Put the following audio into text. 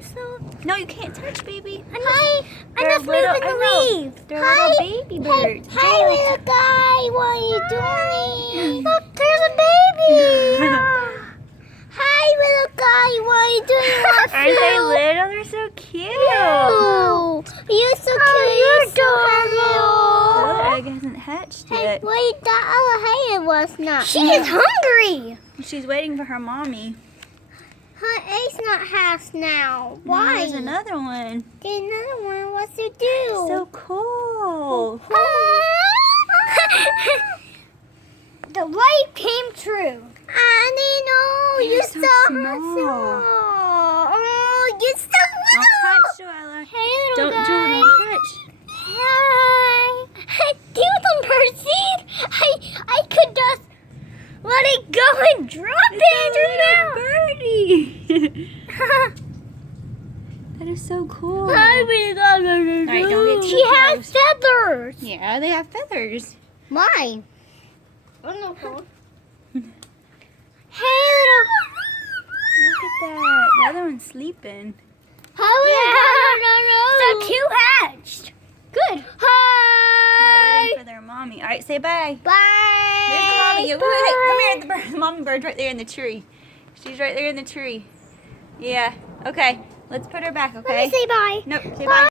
they're so... No, you can't touch, baby. Hi. I'm They're just moving the leaves. They're Hi. little baby birds. Hi, little guy. What are you doing? Look, there's a baby. Hi, little guy. What are you doing? Aren't they little? They're so cute. You're so cute. You're so The other hello. egg hasn't hatched Hey, yet. wait, that other hair was not. She is hungry. She's waiting for her mommy. Her egg's not hatched now. No, Why? there's another one. There's another one. What's to do? So cool. The light came true. I didn't know. They're You so saw small. her small. Oh, you're so Don't little. touch, Joella. Hey, little Don't, guy. Joella, don't touch. Hi. Do the mercy. I could just let it go and drop it into your mouth. Birdie. That is so cool. Hi, little guy. right, don't get too She has close. feathers. Yeah, they have feathers. Why? I don't know. Hey, little. Look at that. The other one's sleeping. The two hatched. Good. They're Hi. waiting for their mommy. All right, say bye. Bye. There's the mommy. Wait, Bye. come here. The bird, the mommy bird's right there in the tree. She's right there in the tree. Yeah. Okay. Let's put her back, okay? Let me say bye. Nope. Say Bye. bye.